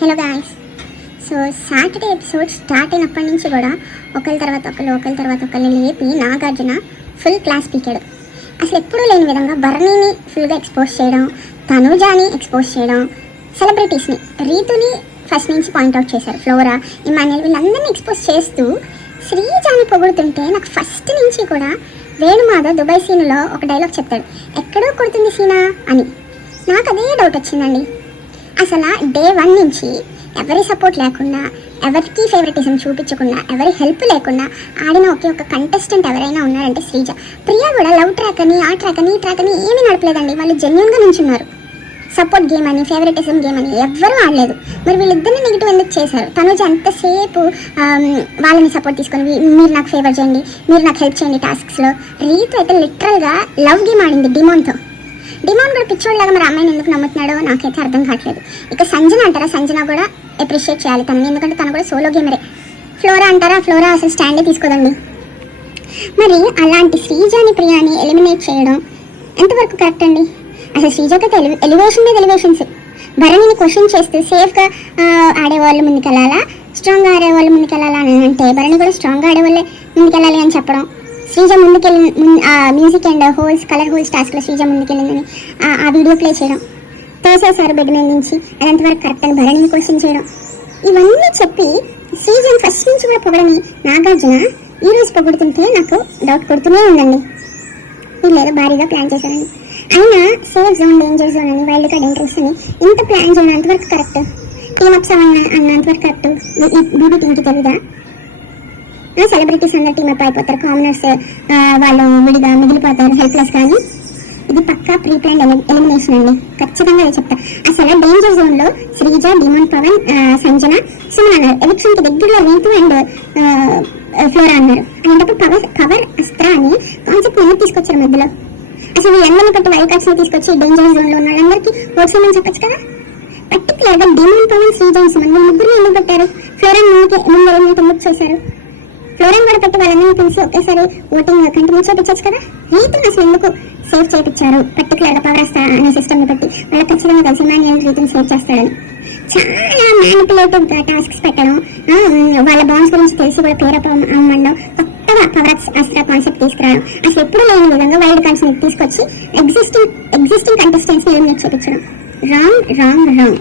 Hello guys. So Saturday episode start అయినప్పటి నుంచి కూడా ఒకరి తర్వాత ఒకళ్ళు లేపి నాగార్జున ఫుల్ క్లాస్ పీకాడు. అసలు ఎప్పుడూ లేని విధంగా భరణిని ఫుల్గా ఎక్స్పోజ్ చేయడం, తనుజాని ఎక్స్పోజ్ చేయడం, సెలబ్రిటీస్ని రీతుని ఫస్ట్ నుంచి పాయింట్అవుట్ చేశారు. ఫ్లోరా, ఇమాన్యుయల్ వీళ్ళందరినీ ఎక్స్పోజ్ చేస్తూ శ్రీజాని పొగుడుతుంటే నాకు ఫస్ట్ నుంచి కూడా వేణుమాధవ్ దుబాయ్ సీన్లో ఒక డైలాగ్ చెప్తాడు, ఎక్కడో కొడుతుంది సీనా అని. నాకు అదే డౌట్ వచ్చిందండి. అసలు డే 1 నుంచి ఎవరి సపోర్ట్ లేకుండా, ఎవరికి ఫేవరెటిజం చూపించకుండా, ఎవరి హెల్ప్ లేకుండా ఆడిన ఒకే ఒక కంటెస్టెంట్ ఎవరైనా ఉన్నారంటే శ్రీజ. ప్రియా కూడా లవ్ ట్రాక్ అని, ఆ ట్రాక్ అని, ఈ ట్రాక్ అని ఏమీ నడపలేదండి. వాళ్ళు జెన్యున్గా నించున్నారు. సపోర్ట్ గేమ్ అని, ఫేవరెటిజం గేమ్ అని ఎవ్వరూ ఆడలేదు. మరి వీళ్ళిద్దరిని నెగిటివ్ ఎందుకు చేశారు? తనుజ ఎంతసేపు వాళ్ళని సపోర్ట్ తీసుకొని మీరు నాకు ఫేవర్ చేయండి, మీరు నాకు హెల్ప్ చేయండి టాస్క్స్లో. రీతు అయితే లిటరల్గా లవ్ గేమ్ ఆడింది డిమోన్తో. డిమాండ్ కూడా పిచ్చోళ్ళలాగా మరి అమ్మాయిని ఎందుకు నమ్ముతున్నాడో నాకైతే అర్థం కావట్లేదు. ఇక సంజన అంటారా, సంజన కూడా అప్రిషియేట్ చేయాలి తనని, ఎందుకంటే తను కూడా సోలో గేమరే. ఫ్లోరా అంటారా, ఫ్లోరా అసలు స్టాండే తీసుకోదండి. మరి అలాంటి శ్రీజాని ప్రియాని ఎలిమినేట్ చేయడం ఎంతవరకు కరెక్ట్ అండి? అసలు శ్రీజకైతే ఎలివేషన్ మీద ఎలివేషన్స్. భరణిని క్వశ్చన్ చేస్తూ సేఫ్గా ఆడేవాళ్ళు ముందుకెళ్ళాలా, స్ట్రాంగ్గా ఆడేవాళ్ళు ముందుకెళ్ళాలా అని అంటే భరణి కూడా స్ట్రాంగ్గా ఆడేవాళ్ళే ముందుకెళ్ళాలి అని చెప్పడం. శ్రీజ ముందుకెళ్ళి music and holes, colour holes టాస్క్లో శ్రీజ ముందుకెళ్ళిందని ఆ వీడియో ప్లే చేయడం, తోసేసారు బెడ్ మీద నుంచి, అదంతవరకు కరెక్ట్ అని భరణిని క్వశ్చన్ చేయడం, ఇవన్నీ చెప్పి శ్రీజని ఫస్ట్ నుంచి కూడా పొగడని నాగార్జున ఈరోజు పొగుడుతుంటే నాకు డౌట్ కొడుతూనే ఉందండి. వీళ్ళు ఏదో భారీగా ప్లాన్ చేశారని. అయినా సేఫ్ జోన్, డేంజర్ జోన్ అని, వైల్డ్ కార్డ్ ఎంట్రీస్ అని ఇంత ప్లాన్ చేయడం అంతవరకు కరెక్ట్? టీమప్స్ అన్నంతవరకు కరెక్ట్ బీబీ టీంకి తెలీదా? సెలబ్రిటీస్ అందరు టీమప్ అయిపోతారు, కామనర్స్ వాళ్ళు విడిగా మిగిలిపోతారు హెల్ప్లెస్. కానీ ఇది పక్కా ప్రీ ప్లాన్ ఎలిమినేషన్ అండి, ఖచ్చితంగా అది చెప్తా. అసలు డేంజర్ జోన్ లో శ్రీజ, డిమోన్, పవన్, సంజన, సుమన్ అన్నారు. ఎలక్షన్ కి దగ్గరలో రీతు అండ్ ఫ్లోరా అన్నారు. అలాంటప్పుడు కవర్ అస్త్రా అని కాన్సెప్ట్ ఎందుకు తీసుకొచ్చారు మధ్యలో? అసలు వీళ్ళందరినీ బట్టి వైల్డ్ కార్డ్స్ ని తీసుకొచ్చి డేంజర్ జోన్ లో ఉన్న వాళ్ళందరికీ ఓట్స్ అని చెప్పచ్చు కదా. పర్టికులర్ గా డిమోన్, పవన్, శ్రీజ, సుమన్ ముగ్గురు ఎందుకు పెట్టారు? ఫ్లోరా ముందు ఎందుకు చేశారు? ఫ్లోరెన్ కూడా పెట్టి వాళ్ళందరినీ పిలిచి ఒకేసారి ఓటింగ్ కంటిన్యూ చేయించచ్చు కదా. రీతుని అసలు ఎందుకు సేవ్ చేయించారు? పర్టికులర్గా పవర్ వస్తా అనే సిస్టమ్ని బట్టి వాళ్ళకి ఖచ్చితంగా కలిసి ఇమాన్యుయల్ రీతుని సేవ్ చేస్తాడని చాలా మ్యానిపులేటివ్ టాస్క్స్ పెట్టడం, వాళ్ళ బాండ్స్ గురించి తెలిసి కూడా పేరు అమ్మడం, కొత్తగా పవర్ అస్త్ర కాన్సెప్ట్ తీసుకురావడం, అసలు ఎప్పుడు లేని విధంగా వైల్డ్ కార్డ్స్ తీసుకొచ్చి ఎగ్జిస్టింగ్ కంటెస్టెంట్స్ని ఎలిమినేట్ చేయించడం. Wrong wrong wrong.